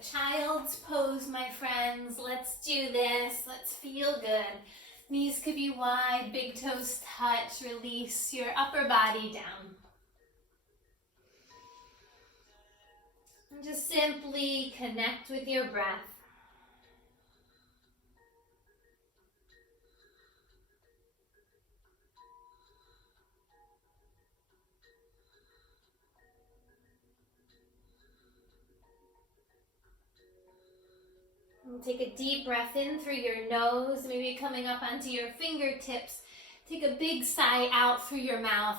child's pose, my friends. Let's do this. Let's feel good. Knees could be wide, big toes touch. Release your upper body down. And just simply connect with your breath. And take a deep breath in through your nose, maybe coming up onto your fingertips. Take a big sigh out through your mouth.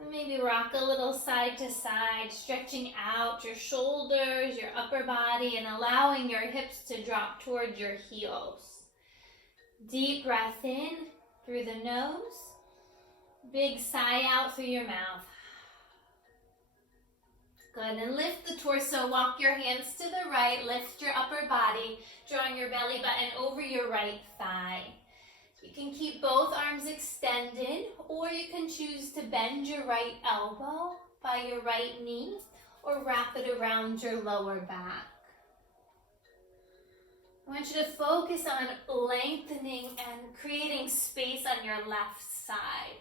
And maybe rock a little side to side, stretching out your shoulders, your upper body, and allowing your hips to drop towards your heels. Deep breath in through the nose. Big sigh out through your mouth. Good, and lift the torso, walk your hands to the right, lift your upper body, drawing your belly button over your right thigh. You can keep both arms extended, or you can choose to bend your right elbow by your right knee, or wrap it around your lower back. I want you to focus on lengthening and creating space on your left side.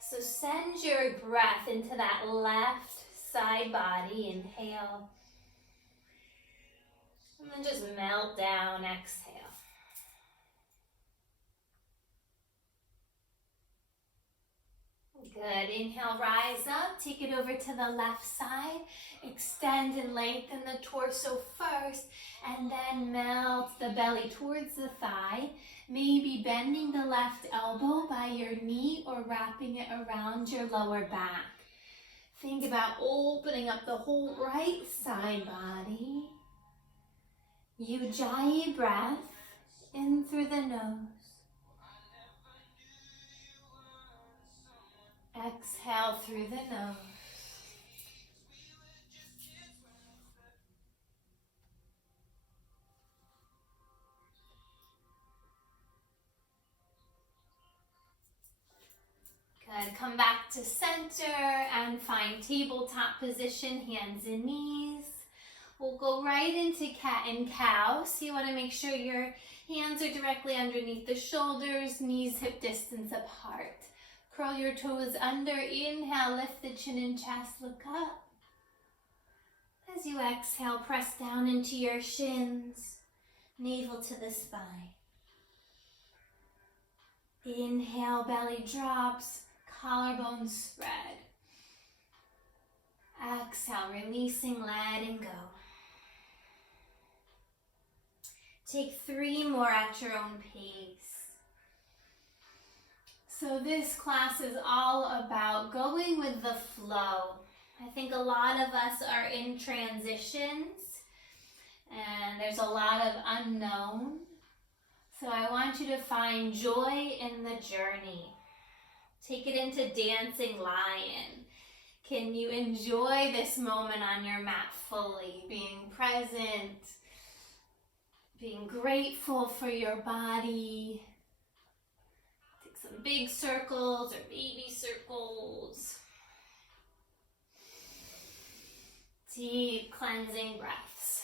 So send your breath into that left side body. Inhale. And then just melt down, exhale. Good. Inhale, rise up. Take it over to the left side. Extend and lengthen the torso first, and then melt the belly towards the thigh. Maybe bending the left elbow by your knee or wrapping it around your lower back. Think about opening up the whole right side body. Ujjayi breath in through the nose. Exhale through the nose. Good. Come back to center and find tabletop position, hands and knees. We'll go right into cat and cow. So you want to make sure your hands are directly underneath the shoulders, knees hip distance apart. Curl your toes under. Inhale, lift the chin and chest, look up. As you exhale, press down into your shins, navel to the spine. Inhale, belly drops, collarbones spread. Exhale, releasing, letting go. Take 3 more at your own pace. So this class is all about going with the flow. I think a lot of us are in transitions and there's a lot of unknown. So I want you to find joy in the journey. Take it into dancing lion. Can you enjoy this moment on your mat fully, being present, being grateful for your body? Some big circles or baby circles. Deep cleansing breaths.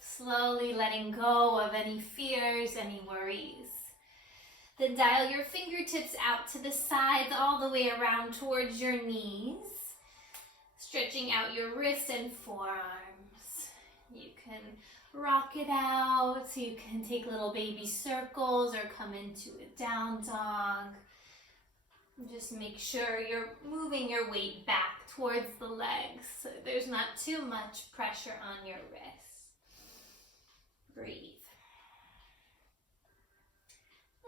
Slowly letting go of any fears, any worries. Then dial your fingertips out to the sides, all the way around towards your knees. Stretching out your wrists and forearms. You can rock it out, so you can take little baby circles or come into a down dog. Just make sure you're moving your weight back towards the legs so there's not too much pressure on your wrists. Breathe.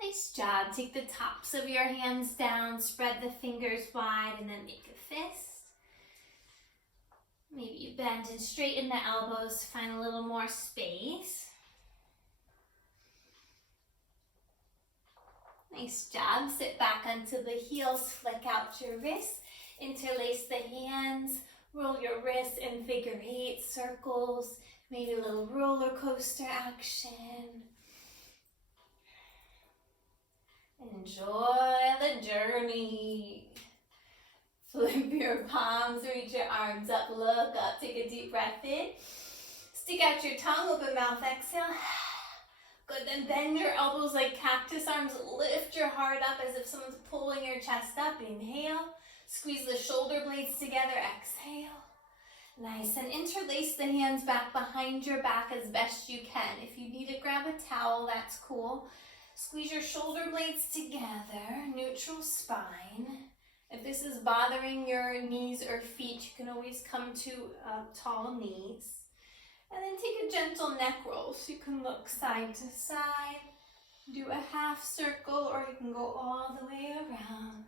Nice job. Take the tops of your hands down, spread the fingers wide, and then make a fist. Maybe you bend and straighten the elbows to find a little more space. Nice job. Sit back onto the heels, flick out your wrists, interlace the hands, roll your wrists in figure 8 circles, maybe a little roller coaster action. Enjoy the journey. Flip your palms, reach your arms up, look up, take a deep breath in. Stick out your tongue, open mouth, exhale. Good, then bend your elbows like cactus arms, lift your heart up as if someone's pulling your chest up. Inhale, squeeze the shoulder blades together, exhale. Nice, and interlace the hands back behind your back as best you can. If you need to grab a towel, that's cool. Squeeze your shoulder blades together, neutral spine. If this is bothering your knees or feet, you can always come to tall knees. And then take a gentle neck roll, so you can look side to side, do a half circle, or you can go all the way around.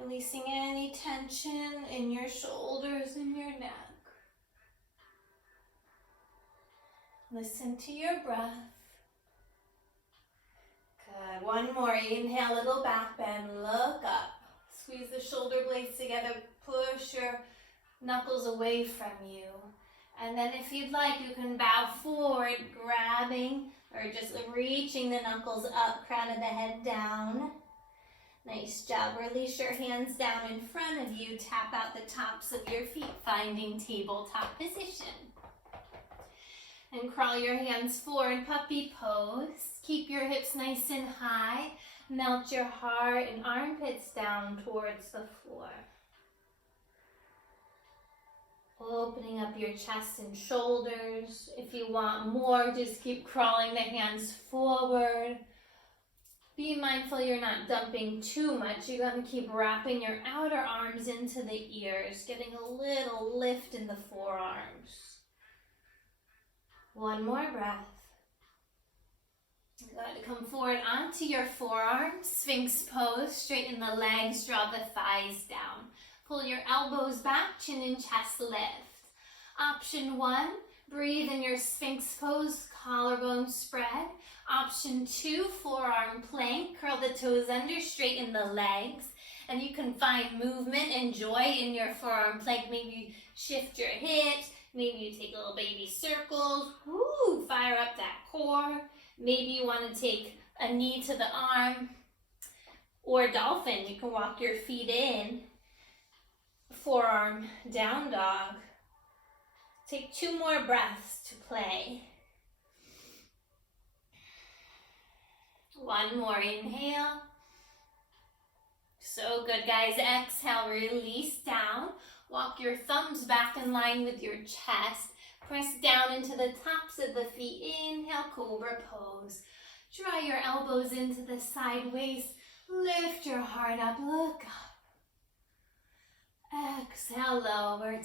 Releasing any tension in your shoulders and your neck. Listen to your breath. Good. One more. Inhale, little back bend. Look up. Squeeze the shoulder blades together. Push your knuckles away from you. And then if you'd like, you can bow forward, grabbing or just reaching the knuckles up, crown of the head down. Nice job. Release your hands down in front of you. Tap out the tops of your feet, finding tabletop position. And crawl your hands forward, puppy pose. Keep your hips nice and high. Melt your heart and armpits down towards the floor. Opening up your chest and shoulders. If you want more, just keep crawling the hands forward. Be mindful you're not dumping too much. You're going to keep wrapping your outer arms into the ears, getting a little lift in the forearms. One more breath. Good. Come forward onto your forearms. Sphinx pose. Straighten the legs. Draw the thighs down. Pull your elbows back. Chin and chest lift. Option 1. Breathe in your Sphinx pose. Collarbone spread. Option 2, forearm plank. Curl the toes under, straighten the legs. And you can find movement and joy in your forearm plank. Maybe shift your hips. Maybe you take little baby circles. Woo, fire up that core. Maybe you want to take a knee to the arm. Or dolphin, you can walk your feet in. Forearm down dog. Take 2 more breaths to play. One more inhale. So good, guys. Exhale, release down. Walk your thumbs back in line with your chest. Press down into the tops of the feet. Inhale, cobra pose. Draw your elbows into the sideways. Lift your heart up, look up. Exhale, lower down.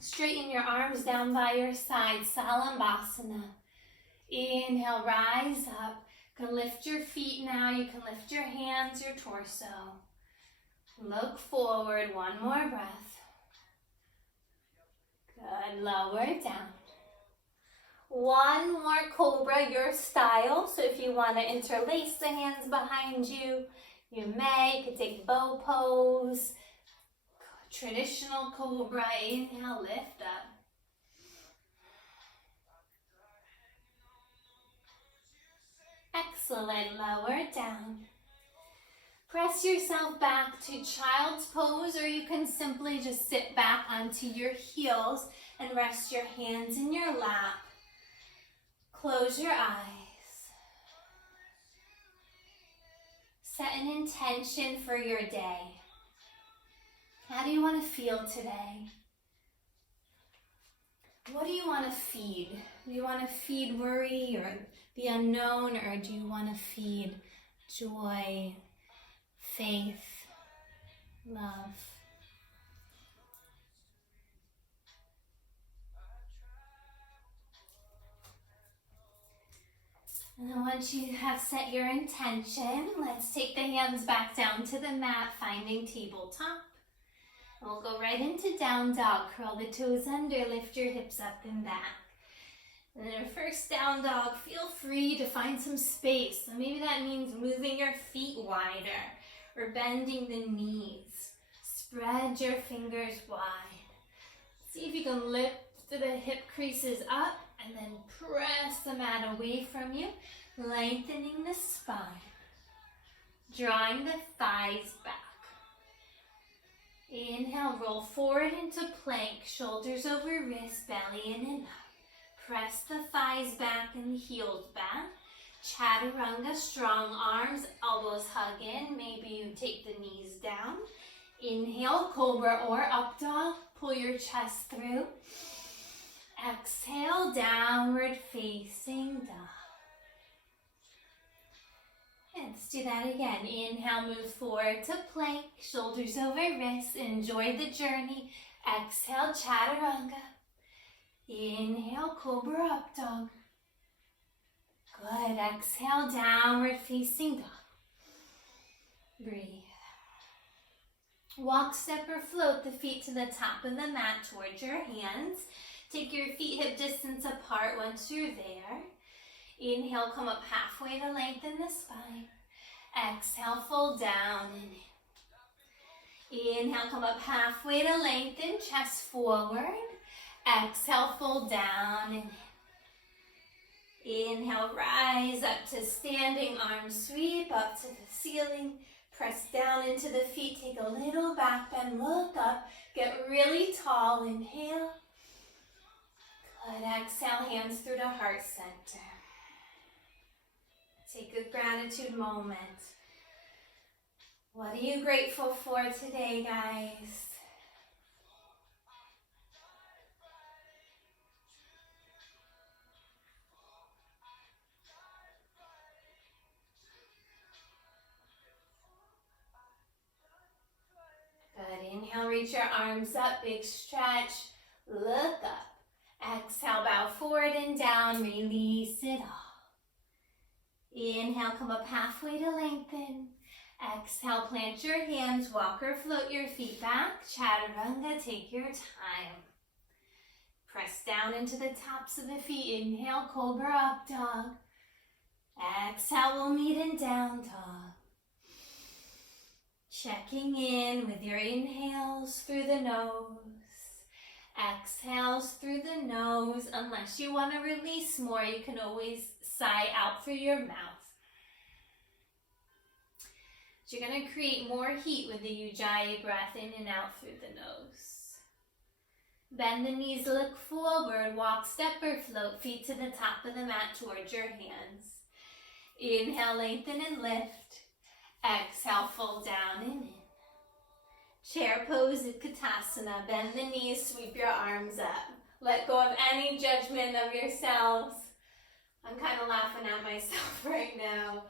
Straighten your arms down by your side, Salambhasana. Inhale, rise up. You can lift your feet now. You can lift your hands, your torso. Look forward. One more breath. Good. Lower down. One more cobra, your style. So if you want to interlace the hands behind you, you may. You could take bow pose. Traditional cobra. Inhale, lift up. Excellent. Lower down. Press yourself back to child's pose, or you can simply just sit back onto your heels and rest your hands in your lap. Close your eyes. Set an intention for your day. How do you want to feel today? What do you want to feed? Do you want to feed worry or the unknown, or do you want to feed joy, faith, love? And then once you have set your intention, let's take the hands back down to the mat, finding tabletop. And we'll go right into down dog. Curl the toes under, lift your hips up and back. And then our first down dog, feel free to find some space. So maybe that means moving your feet wider or bending the knees. Spread your fingers wide. See if you can lift the hip creases up and then press the mat away from you, lengthening the spine, drawing the thighs back. Inhale, roll forward into plank, shoulders over wrist, belly in and up. Press the thighs back and the heels back. Chaturanga, strong arms, elbows hug in. Maybe you take the knees down. Inhale, cobra or up dog. Pull your chest through. Exhale, downward facing dog. And let's do that again. Inhale, move forward to plank, shoulders over wrists. Enjoy the journey. Exhale, chaturanga. Inhale, cobra up dog. Good. Exhale, downward facing dog. Breathe. Walk, step, or float the feet to the top of the mat towards your hands. Take your feet hip distance apart once you're there. Inhale, come up halfway to lengthen the spine. Exhale, fold down and in. Inhale, come up halfway to lengthen, chest forward. Exhale, fold down and in. Inhale, rise up to standing, arms sweep up to the ceiling. Press down into the feet, take a little back bend, look up, get really tall, inhale. Good, exhale, hands through the heart center. Take a gratitude moment. What are you grateful for today, guys? Good, inhale, reach your arms up, big stretch, look up. Exhale, bow forward and down, release it all. Inhale, come up halfway to lengthen. Exhale, plant your hands, walk or float your feet back. Chaturanga, take your time. Press down into the tops of the feet. Inhale, cobra up dog. Exhale, we'll meet in down dog. Checking in with your inhales through the nose. Exhales through the nose. Unless you want to release more, you can always sigh out through your mouth. You're going to create more heat with the Ujjayi breath in and out through the nose. Bend the knees, look forward, walk, step or float, feet to the top of the mat towards your hands. Inhale, lengthen and lift. Exhale, fold down and in. Chair pose, Utkatasana. Bend the knees, sweep your arms up. Let go of any judgment of yourselves. I'm kind of laughing at myself right now.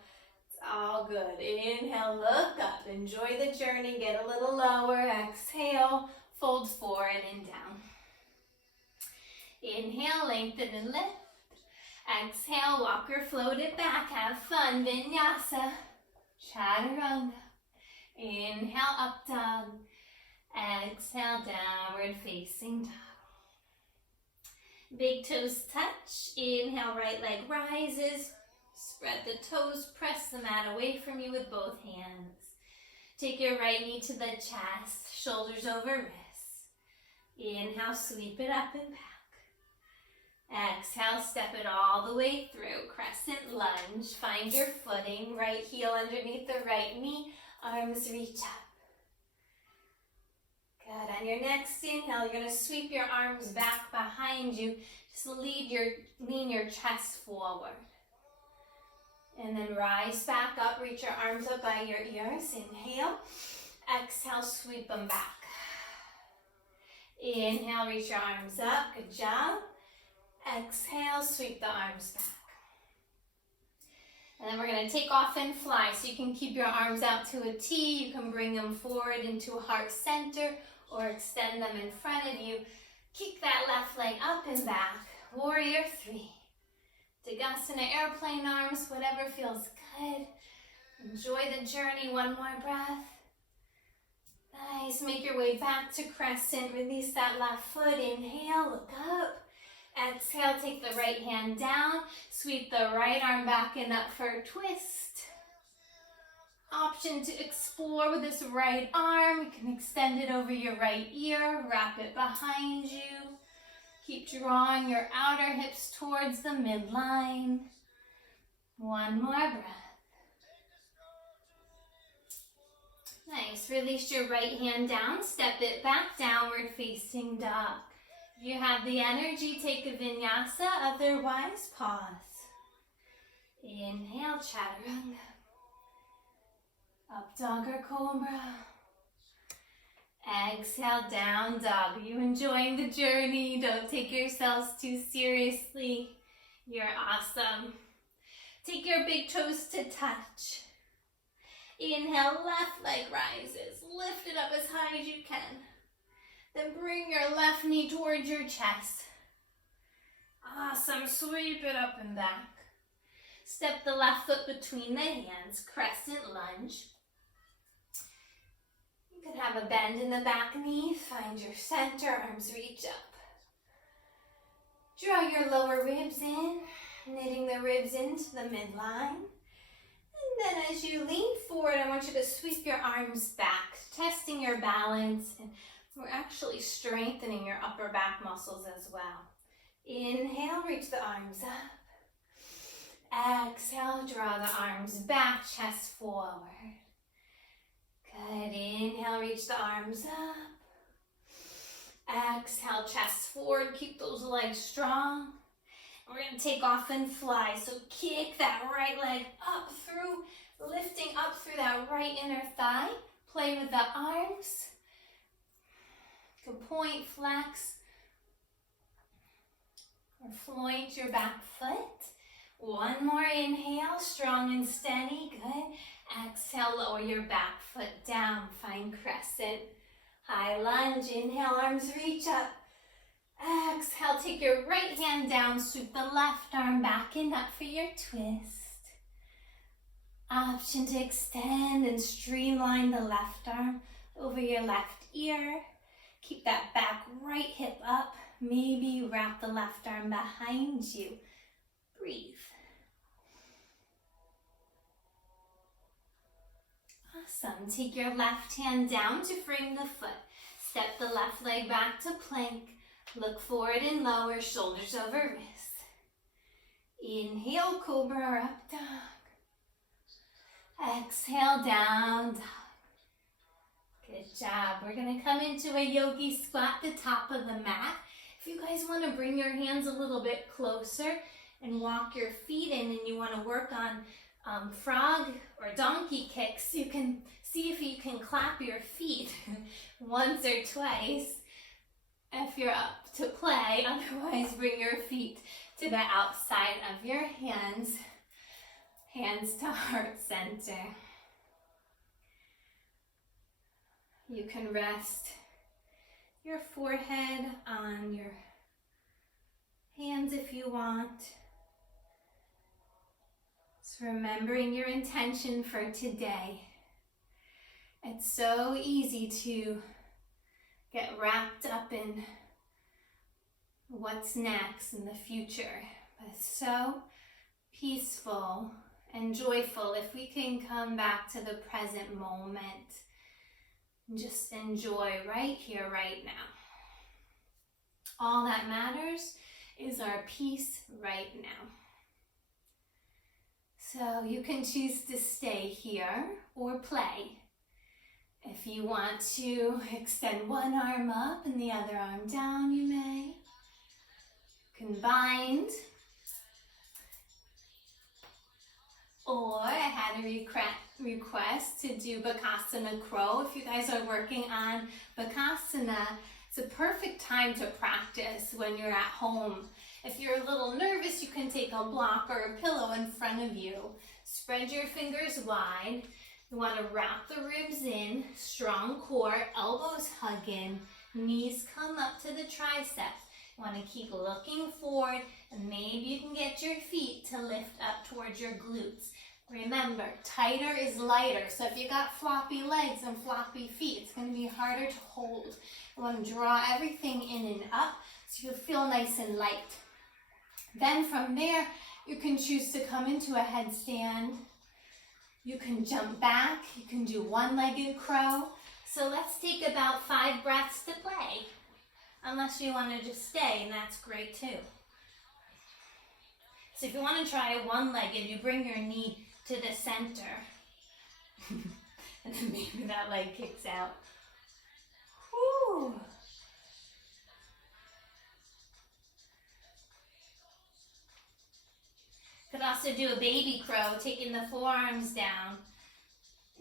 It's all good. Inhale, look up. Enjoy the journey. Get a little lower. Exhale, fold forward and down. Inhale, lengthen and lift. Exhale, walk or float it back. Have fun. Vinyasa. Chaturanga. Inhale, up dog. Exhale, downward facing dog. Big toes touch. Inhale, right leg rises. Spread the toes, press the mat away from you with both hands. Take your right knee to the chest, shoulders over wrists. Inhale, sweep it up and back. Exhale, step it all the way through. Crescent lunge. Find your footing. Right heel underneath the right knee. Arms reach up. Good. On your next inhale, you're going to sweep your arms back behind you. Just lean your chest forward. And then rise back up. Reach your arms up by your ears. Inhale. Exhale, sweep them back. Inhale, reach your arms up. Good job. Exhale, sweep the arms back. And then we're going to take off and fly. So you can keep your arms out to a T. You can bring them forward into heart center or extend them in front of you. Kick that left leg up and back. Warrior 3. Dagasana, airplane arms, whatever feels good. Enjoy the journey. One more breath. Nice. Make your way back to crescent. Release that left foot. Inhale, look up. Exhale, take the right hand down. Sweep the right arm back and up for a twist. Option to explore with this right arm. You can extend it over your right ear. Wrap it behind you. Keep drawing your outer hips towards the midline. One more breath. Nice. Release your right hand down. Step it back, downward facing dog. If you have the energy, take a vinyasa. Otherwise, pause. Inhale, chaturanga. Up dog or cobra. Exhale, down dog. Are you enjoying the journey? Don't take yourselves too seriously. You're awesome. Take your big toes to touch. Inhale, left leg rises. Lift it up as high as you can. Then bring your left knee towards your chest. Awesome. Sweep it up and back. Step the left foot between the hands. Crescent lunge. You can have a bend in the back knee. Find your center. Arms reach up. Draw your lower ribs in. Knitting the ribs into the midline. And then as you lean forward, I want you to sweep your arms back, testing your balance. And we're actually strengthening your upper back muscles as well. Inhale, reach the arms up. Exhale, draw the arms back, chest forward. Good. Inhale, reach the arms up. Exhale, chest forward. Keep those legs strong. We're going to take off and fly. So kick that right leg up through, lifting up through that right inner thigh. Play with the arms. You can point, flex, or floint your back foot. One more inhale, strong and steady. Good. Exhale, lower your back foot down. Find crescent. High lunge. Inhale, arms reach up. Exhale, take your right hand down, sweep the left arm back and up for your twist. Option to extend and streamline the left arm over your left ear. Keep that back right hip up. Maybe wrap the left arm behind you. Breathe. Awesome. Take your left hand down to frame the foot. Step the left leg back to plank. Look forward and lower, shoulders over wrists. Inhale, cobra or up dog. Exhale, down dog. Good job. We're going to come into a yogi squat, the top of the mat. If you guys want to bring your hands a little bit closer and walk your feet in, and you want to work on frog or donkey kicks, you can see if you can clap your feet once or twice if you're up to play. Otherwise, bring your feet to the outside of your hands, hands to heart center. You can rest your forehead on your hands if you want. Just remembering your intention for today. It's so easy to get wrapped up in what's next in the future, but it's so peaceful and joyful if we can come back to the present moment and just enjoy right here, right now. All that matters is our peace right now. So you can choose to stay here or play. If you want to extend one arm up and the other arm down, you may. Combined. Or I had a request to do Bakasana Crow. If you guys are working on Bakasana, it's a perfect time to practice when you're at home. If you're a little nervous, you can take a block or a pillow in front of you. Spread your fingers wide. You want to wrap the ribs in, strong core, elbows hug in, knees come up to the triceps. You want to keep looking forward, and maybe you can get your feet to lift up towards your glutes. Remember, tighter is lighter. So if you got floppy legs and floppy feet, it's going to be harder to hold. You want to draw everything in and up so you feel nice and light. Then from there, you can choose to come into a headstand. You can jump back. You can do one-legged crow. So let's take about 5 breaths to play. Unless you want to just stay, and that's great too. So if you want to try a one-legged, you bring your knee to the center. And then maybe that leg kicks out. Whew. Could also do a baby crow, taking the forearms down,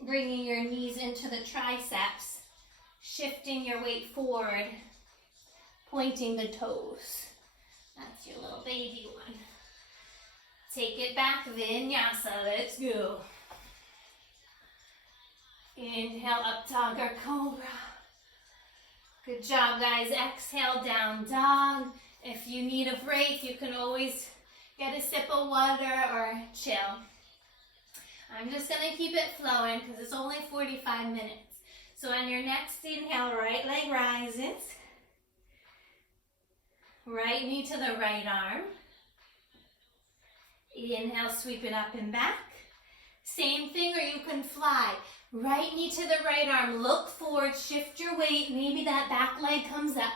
bringing your knees into the triceps, shifting your weight forward, pointing the toes. That's your little baby one. Take it back, vinyasa, let's go. Inhale, up dog or cobra. Good job, guys. Exhale, down dog. If you need a break, you can always get a sip of water or chill. I'm just gonna keep it flowing because it's only 45 minutes. So on your next inhale, right leg rises. Right knee to the right arm. Inhale, sweep it up and back. Same thing, or you can fly. Right knee to the right arm, look forward, shift your weight. Maybe that back leg comes up.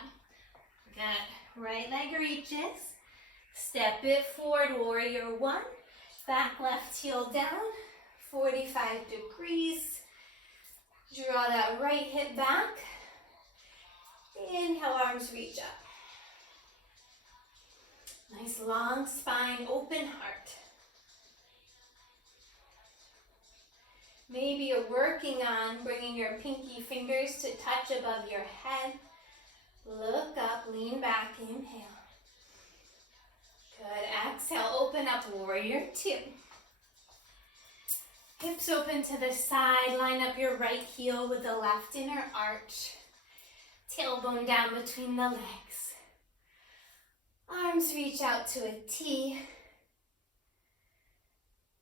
Good. Right leg reaches. Step it forward, warrior one. Back left heel down, 45 degrees. Draw that right hip back. Inhale, arms reach up. Nice long spine, open heart. Maybe you're working on bringing your pinky fingers to touch above your head. Look up, lean back, inhale. Good, exhale, open up, warrior two. Hips open to the side, line up your right heel with the left inner arch. Tailbone down between the legs. Arms reach out to a T.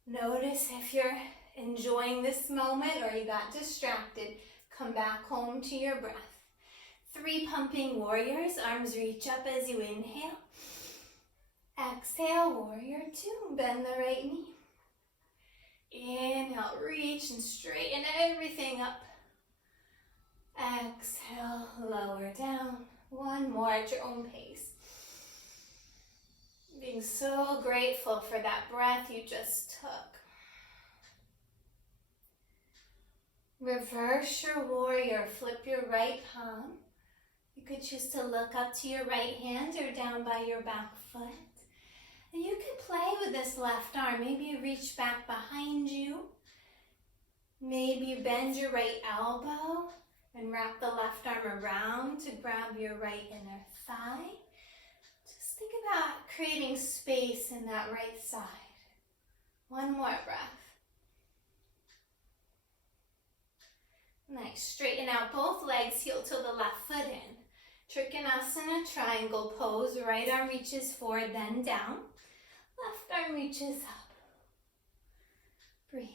Notice if you're enjoying this moment or you got distracted, come back home to your breath. 3 pumping warriors, arms reach up as you inhale. Exhale, warrior two, bend the right knee. Inhale, reach and straighten everything up. Exhale, lower down. One more at your own pace. Being so grateful for that breath you just took. Reverse your warrior, flip your right palm. You could choose to look up to your right hand or down by your back foot. And you can play with this left arm. Maybe you reach back behind you. Maybe you bend your right elbow and wrap the left arm around to grab your right inner thigh. Just think about creating space in that right side. One more breath. Nice. Straighten out both legs, heel to the left foot in. Trikonasana, triangle pose. Right arm reaches forward, then down. Left arm reaches up. Breathe.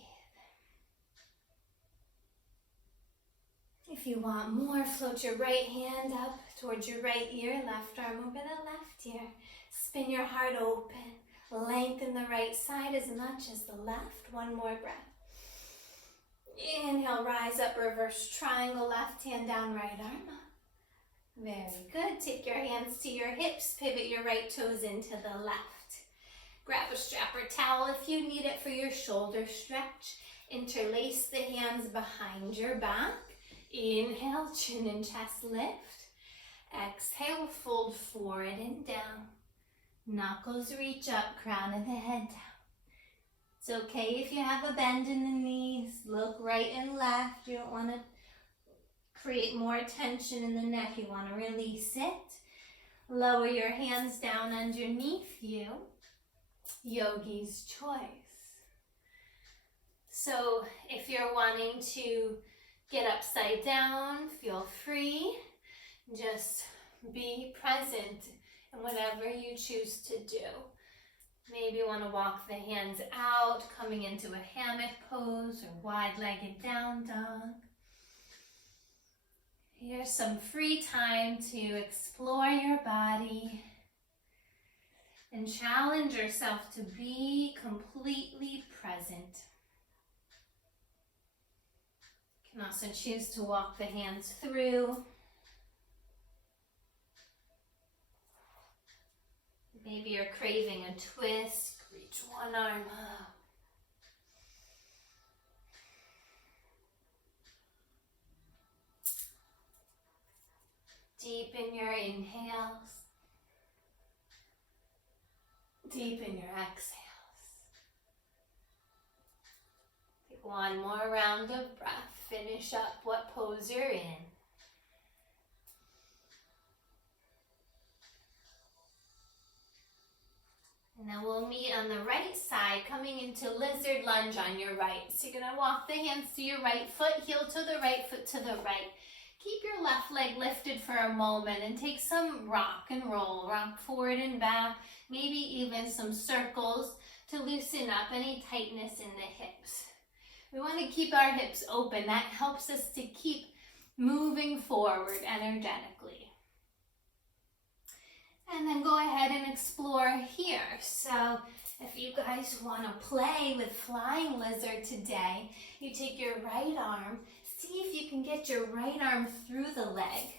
If you want more, float your right hand up towards your right ear, left arm over the left ear. Spin your heart open. Lengthen the right side as much as the left. One more breath. Inhale, rise up, reverse triangle, left hand down, right arm up. Very good. Take your hands to your hips, pivot your right toes into the left. Grab a strap or towel if you need it for your shoulder stretch. Interlace the hands behind your back. Inhale, chin and chest lift. Exhale, fold forward and down. Knuckles reach up, crown of the head down. It's okay if you have a bend in the knees. Look right and left. You don't want to create more tension in the neck. You want to release it. Lower your hands down underneath you. Yogi's choice. So if you're wanting to get upside down, feel free. Just be present in whatever you choose to do. Maybe you want to walk the hands out, coming into a hammock pose or wide-legged down dog. Here's some free time to explore your body and challenge yourself to be completely present. You can also choose to walk the hands through. Maybe you're craving a twist. Reach one arm up. Deepen your inhales. Deepen your exhales. Take one more round of breath. Finish up what pose you're in. And then we'll meet on the right side, coming into lizard lunge on your right. So you're gonna walk the hands to your right foot, heel to the right, foot to the right. Keep your left leg lifted for a moment and take some rock and roll. Rock forward and back, maybe even some circles to loosen up any tightness in the hips. We want to keep our hips open. That helps us to keep moving forward energetically. And then go ahead and explore here. So if you guys want to play with flying lizard today, you take your right arm. See if you can get your right arm through the leg.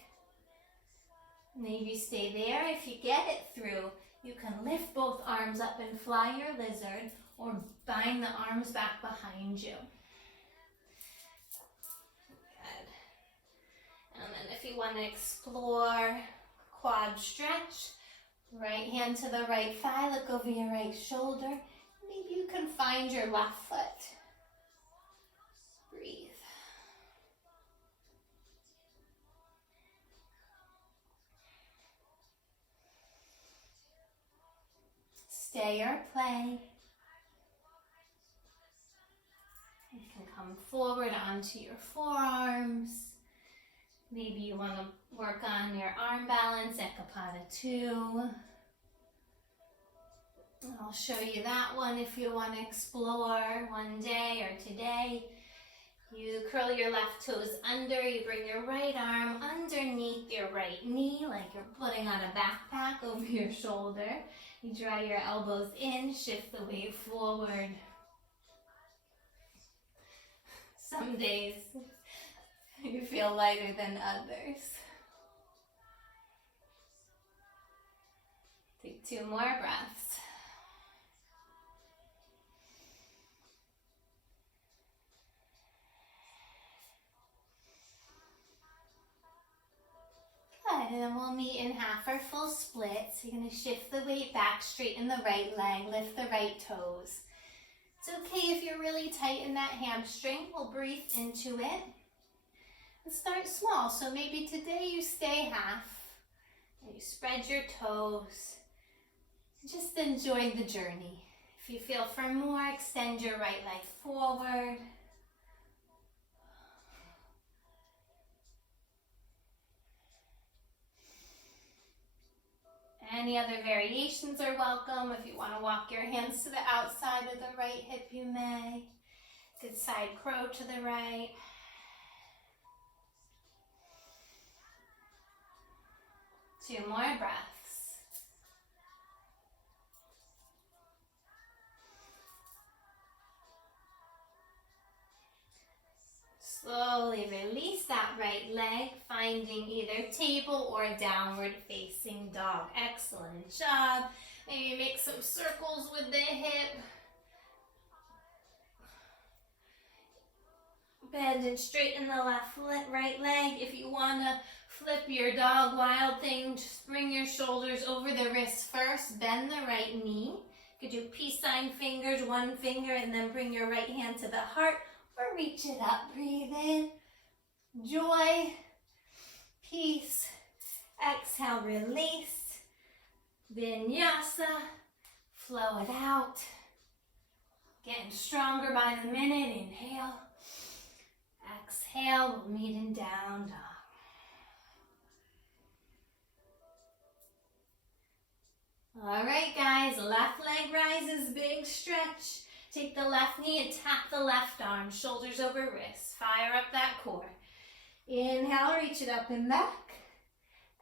Maybe stay there. If you get it through, you can lift both arms up and fly your lizard, or bind the arms back behind you. Good. And then if you want to explore quad stretch, right hand to the right thigh, look over your right shoulder. Maybe you can find your left foot. Breathe. Stay or play. You can come forward onto your forearms. Maybe you want to work on your arm balance, Ekapada 2. I'll show you that one if you want to explore one day or today. You curl your left toes under, you bring your right arm underneath your right knee like you're putting on a backpack over your shoulder. You draw your elbows in, shift the weight forward. Some days you feel lighter than others. Take 2 more breaths. Good, and then we'll meet in half or full split. So you're going to shift the weight back, straighten the right leg, lift the right toes. It's okay if you're really tight in that hamstring. We'll breathe into it. And start small. So maybe today you stay half and you spread your toes. Just enjoy the journey. If you feel for more, extend your right leg forward. Any other variations are welcome. If you want to walk your hands to the outside of the right hip, you may. Good side crow to the right. Two more breaths. Slowly release that right leg, finding either table or downward facing dog. Excellent job. Maybe make some circles with the hip. Bend and straighten the right leg. If you want to flip your dog wild thing, just bring your shoulders over the wrists first. Bend the right knee. You could do peace sign fingers, one finger, and then bring your right hand to the heart. Or reach it up, breathe in, joy, peace, exhale, release, vinyasa, flow it out, getting stronger by the minute, inhale, exhale, we'll meet in down dog. All right guys, left leg rises, big stretch. Take the left knee and tap the left arm, shoulders over wrists. Fire up that core. Inhale, reach it up and back.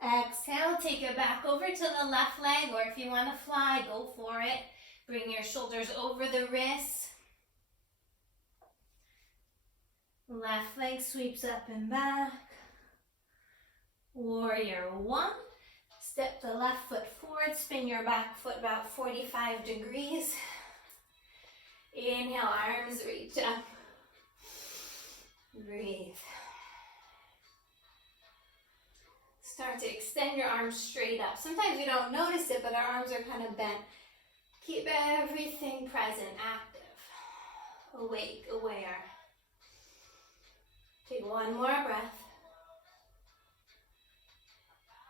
Exhale, take it back over to the left leg, or if you want to fly, go for it. Bring your shoulders over the wrists. Left leg sweeps up and back. Warrior 1. Step the left foot forward, spin your back foot about 45 degrees. Inhale, arms reach up. Breathe. Start to extend your arms straight up. Sometimes we don't notice it, but our arms are kind of bent. Keep everything present, active, awake, aware. Take one more breath.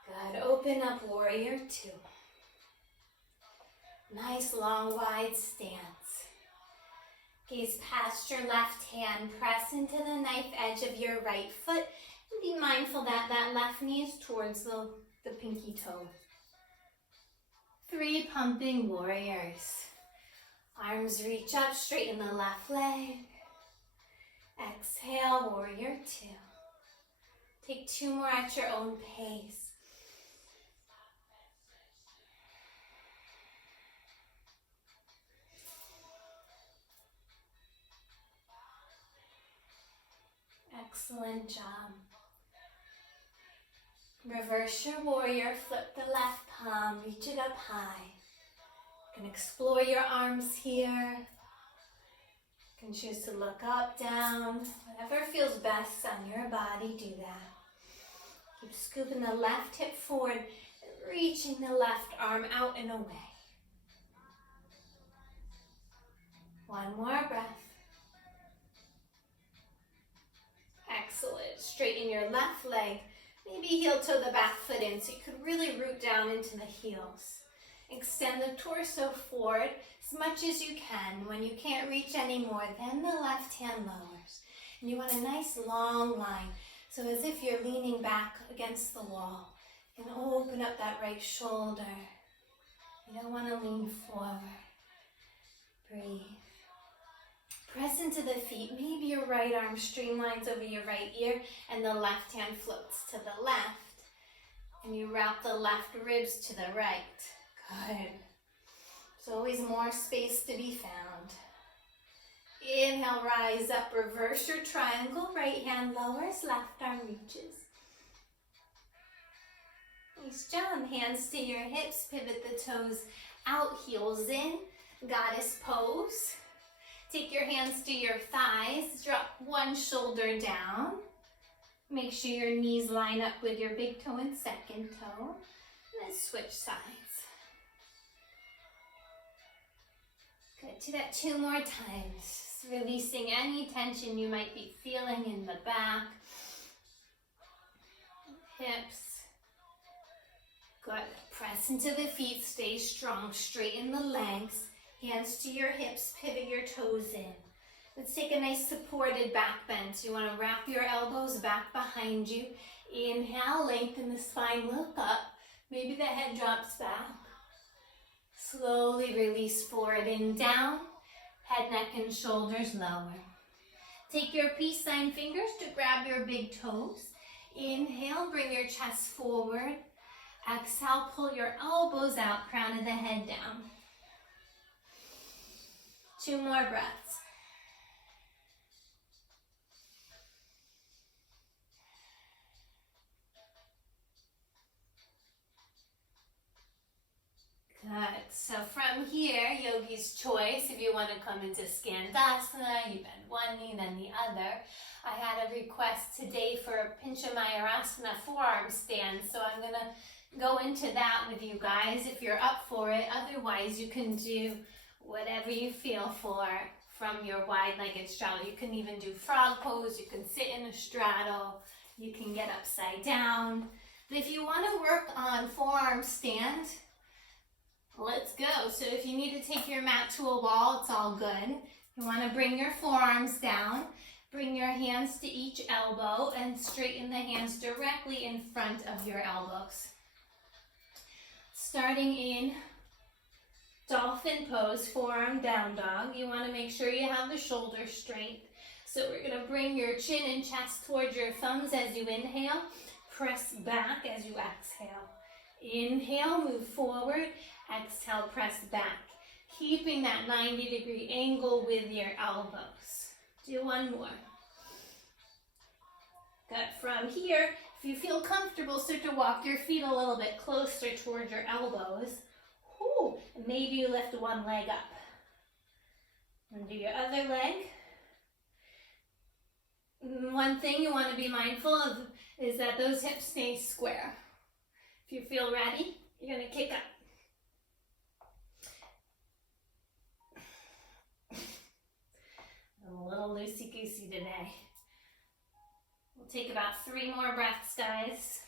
Good. Open up, warrior two. Nice, long, wide stance. Gaze past your left hand. Press into the knife edge of your right foot. And be mindful that that left knee is towards the pinky toe. 3 pumping warriors. Arms reach up, straighten the left leg. Exhale, warrior two. Take 2 more at your own pace. Excellent job. Reverse your warrior, flip the left palm, reach it up high. You can explore your arms here. You can choose to look up, down, whatever feels best on your body, do that. Keep scooping the left hip forward, and reaching the left arm out and away. One more breath. Excellent. Straighten your left leg. Maybe heel toe the back foot in so you could really root down into the heels. Extend the torso forward as much as you can. When you can't reach anymore, then the left hand lowers. And you want a nice long line. So as if you're leaning back against the wall. You can open up that right shoulder. You don't want to lean forward. Breathe. Press into the feet. Maybe your right arm streamlines over your right ear and the left hand floats to the left. And you wrap the left ribs to the right. Good. There's always more space to be found. Inhale, rise up, reverse your triangle. Right hand lowers, left arm reaches. Nice job. Hands to your hips, pivot the toes out, heels in. Goddess pose. Take your hands to your thighs, drop one shoulder down. Make sure your knees line up with your big toe and second toe. And then switch sides. Good, do that 2 more times. Just releasing any tension you might be feeling in the back, hips. Good, press into the feet, stay strong, straighten the legs. Hands to your hips, pivot your toes in. Let's take a nice supported back bend. So you want to wrap your elbows back behind you. Inhale, lengthen the spine, look up. Maybe the head drops back. Slowly release forward and down. Head, neck, and shoulders lower. Take your peace sign fingers to grab your big toes. Inhale, bring your chest forward. Exhale, pull your elbows out, crown of the head down. 2 more breaths. Good. So from here, yogi's choice, if you want to come into Skandasana, you bend one knee, then the other. I had a request today for a Pincha Mayurasana forearm stand, so I'm going to go into that with you guys if you're up for it. Otherwise, you can do whatever you feel for from your wide-legged straddle. You can even do frog pose, you can sit in a straddle, you can get upside down. But if you want to work on forearm stand, let's go. So if you need to take your mat to a wall, it's all good. You want to bring your forearms down, bring your hands to each elbow, and straighten the hands directly in front of your elbows. Starting in dolphin pose, forearm down dog. You want to make sure you have the shoulder straight. So we're going to bring your chin and chest towards your thumbs as you inhale. Press back as you exhale. Inhale, move forward. Exhale, press back. Keeping that 90-degree angle with your elbows. Do one more. Good. From here, if you feel comfortable, start to walk your feet a little bit closer towards your elbows. Ooh, maybe you lift one leg up. And do your other leg. One thing you want to be mindful of is that those hips stay square. If you feel ready, you're gonna kick up. I'm a little loosey-goosey today. We'll take about 3 more breaths, guys.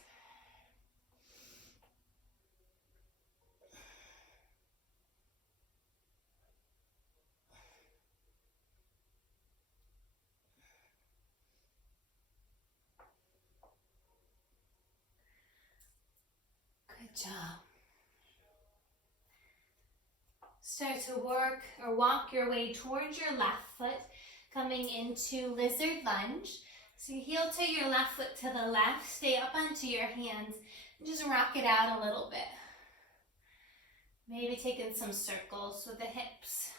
Good job. Start to work or walk your way towards your left foot, coming into lizard lunge. So you heel to your left foot to the left, stay up onto your hands, and just rock it out a little bit. Maybe taking some circles with the hips.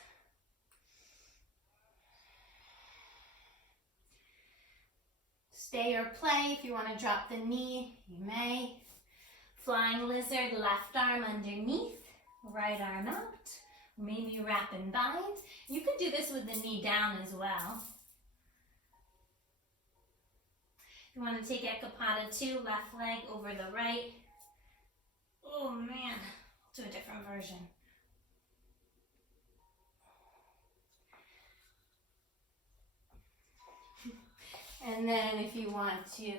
Stay or play. If you want to drop the knee, you may. Flying lizard, left arm underneath, right arm out. Maybe wrap and bind. You can do this with the knee down as well. You want to take Ekapada 2, left leg over the right. Oh man, I'll do a different version. And then if you want to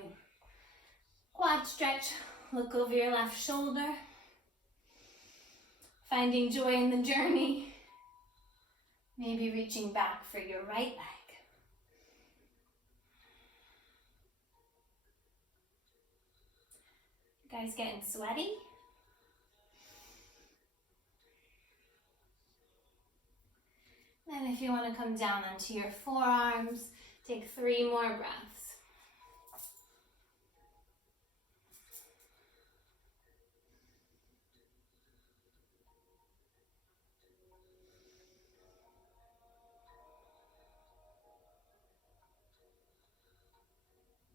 quad stretch, look over your left shoulder. Finding joy in the journey. Maybe reaching back for your right leg. You guys getting sweaty? And if you want to come down onto your forearms, take 3 more breaths.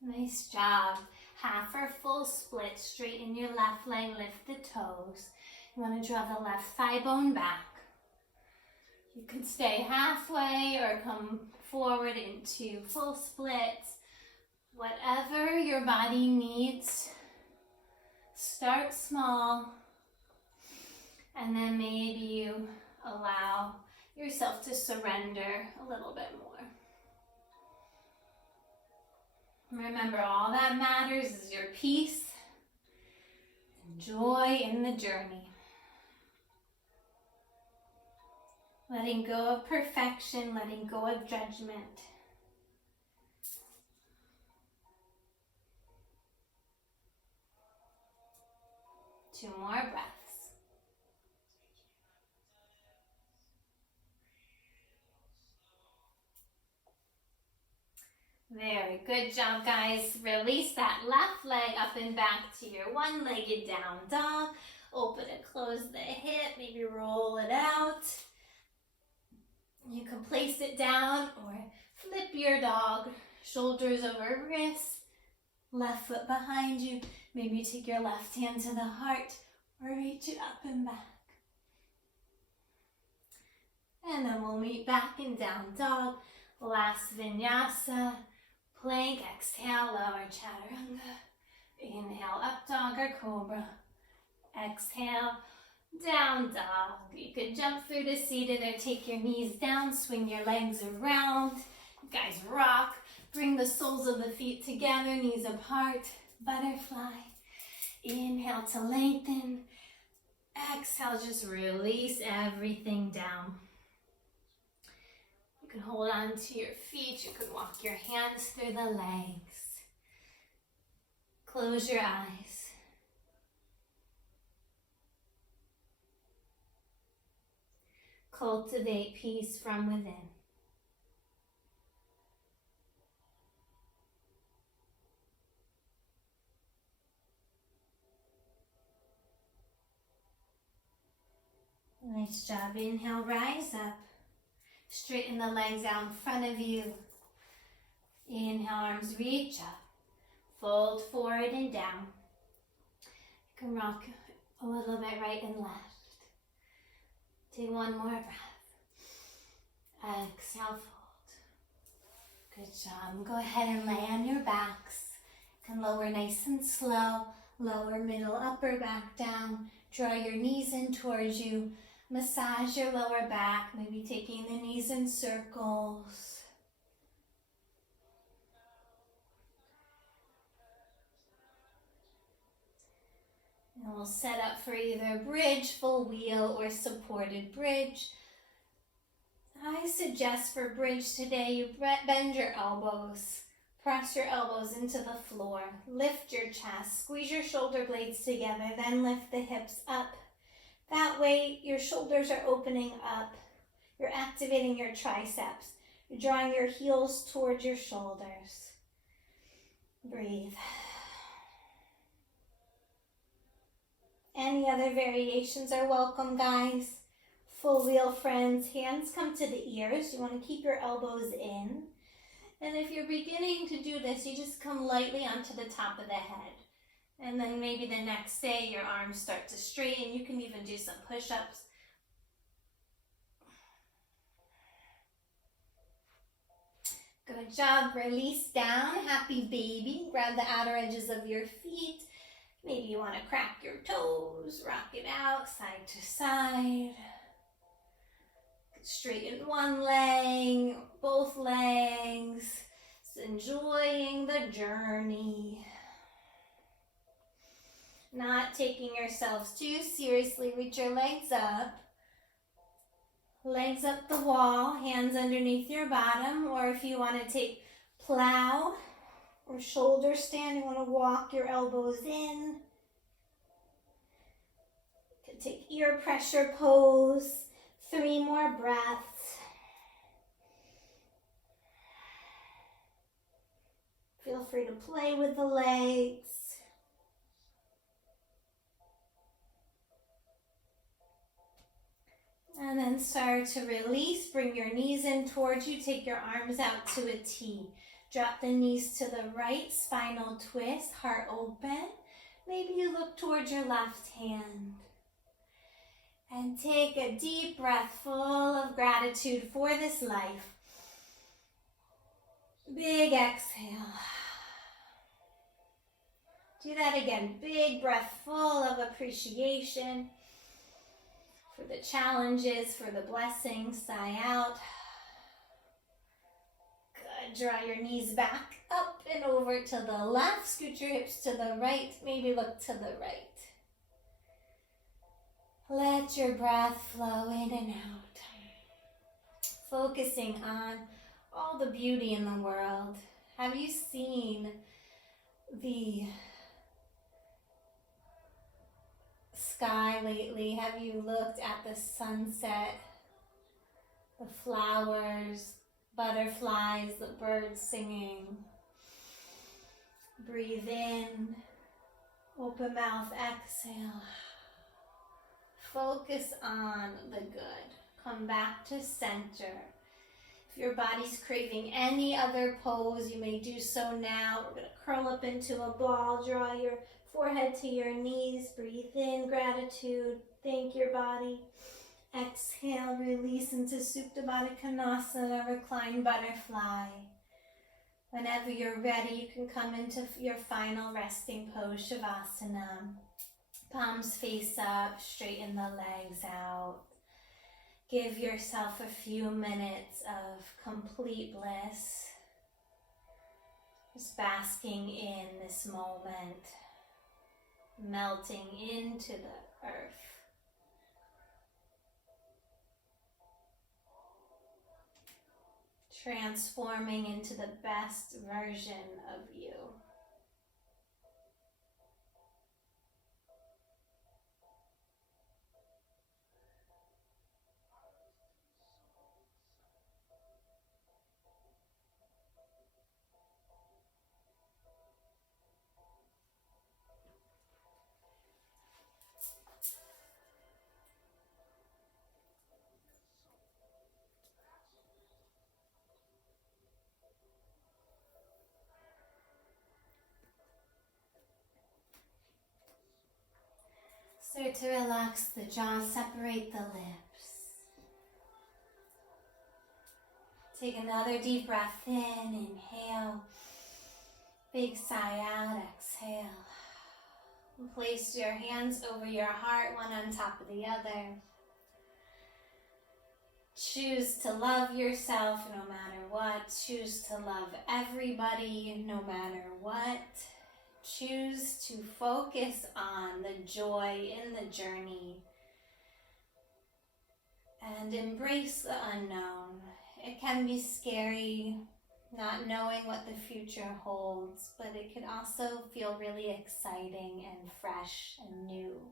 Nice job. Half or full split. Straighten your left leg, lift the toes. You want to draw the left thigh bone back. You can stay halfway or come forward into full split. Whatever your body needs. Start small. And then maybe you allow yourself to surrender a little bit more. Remember, all that matters is your peace and joy in the journey. Letting go of perfection, letting go of judgment. Two more breaths. Very good job, guys. Release that left leg up and back to your one-legged down dog. Open and close the hip, maybe roll it out. You can place it down or flip your dog, shoulders over wrists, left foot behind you. Maybe take your left hand to the heart or reach it up and back. And then we'll meet back in down dog. Last vinyasa. Plank, exhale, lower chaturanga. Inhale, up dog or cobra. Exhale, down dog. You could jump through to seated or take your knees down, swing your legs around. You guys rock. Bring the soles of the feet together, knees apart. Butterfly. Inhale to lengthen. Exhale, just release everything down. You can hold on to your feet. You can walk your hands through the legs. Close your eyes. Cultivate peace from within. Nice job. Inhale, rise up. Straighten the legs out in front of you. Inhale, arms reach up. Fold forward and down. You can rock a little bit right and left. Take one more breath. Exhale, fold. Good job. Go ahead and lay on your backs. You can lower nice and slow. Lower, middle, upper back down. Draw your knees in towards you. Massage your lower back, maybe taking the knees in circles. And we'll set up for either bridge, full wheel, or supported bridge. I suggest for bridge today you bend your elbows. Press your elbows into the floor. Lift your chest. Squeeze your shoulder blades together. Then lift the hips up. That way your shoulders are opening up. You're activating your triceps. You're drawing your heels towards your shoulders. Breathe. Any other variations are welcome, guys. Full wheel, friends. Hands come to the ears. You want to keep your elbows in. And if you're beginning to do this, you just come lightly onto the top of the head. And then maybe the next day your arms start to straighten. You can even do some push-ups. Good job. Release down. Happy baby. Grab the outer edges of your feet. Maybe you want to crack your toes. Rock it out side to side. Straighten one leg, both legs. Just enjoying the journey. Not taking yourselves too seriously. Reach your legs up. Legs up the wall, hands underneath your bottom. Or if you want to take plow or shoulder stand, you want to walk your elbows in. You can take ear pressure pose. 3 more breaths. Feel free to play with the legs. And then start to release. Bring your knees in towards you. Take your arms out to a T. Drop the knees to the right. Spinal twist. Heart open. Maybe you look towards your left hand. And take a deep breath full of gratitude for this life. Big exhale. Do that again. Big breath full of appreciation for the challenges, for the blessings. Sigh out. Good. Draw your knees back up and over to the left. Scoot your hips to the right. Maybe look to the right. Let your breath flow in and out. Focusing on all the beauty in the world. Have you seen the sky lately? Have you looked at the sunset, the flowers, butterflies, the birds singing? Breathe in, open mouth, exhale. Focus on the good. Come back to center. If your body's craving any other pose, you may do so now. We're going to curl up into a ball. Draw your forehead to your knees. Breathe in, gratitude. Thank your body. Exhale, release into Supta Baddha Konasana, reclined butterfly. Whenever you're ready, you can come into your final resting pose, Shavasana. Palms face up, straighten the legs out. Give yourself a few minutes of complete bliss. Just basking in this moment, melting into the earth. Transforming into the best version of you. Start to relax the jaw, separate the lips. Take another deep breath in, inhale. Big sigh out, exhale. Place your hands over your heart, one on top of the other. Choose to love yourself no matter what. Choose to love everybody no matter what. Choose to focus on the joy in the journey and embrace the unknown. It can be scary not knowing what the future holds, but it can also feel really exciting and fresh and new.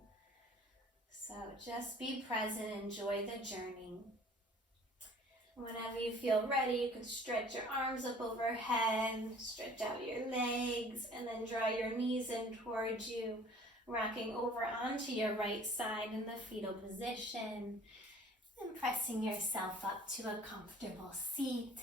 So just be present, enjoy the journey. Whenever you feel ready, you can stretch your arms up overhead, stretch out your legs, and then draw your knees in towards you, rocking over onto your right side in the fetal position, and pressing yourself up to a comfortable seat.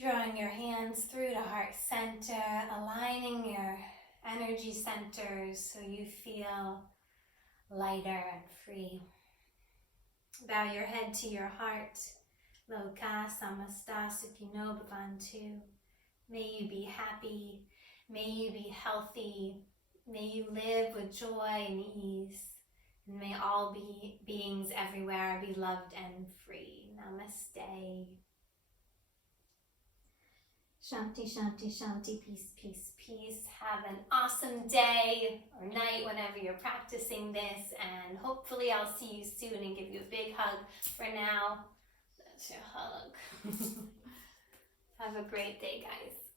Drawing your hands through to heart center, aligning your energy centers so you feel lighter and free. Bow your head to your heart. Loka samasta sukhino bhavantu. May you be happy. May you be healthy. May you live with joy and ease. And may all beings everywhere be loved and free. Namaste. Shanti, shanti, shanti, peace, peace, peace. Have an awesome day or night whenever you're practicing this, and hopefully I'll see you soon and give you a big hug. For now, that's your hug. Have a great day, guys.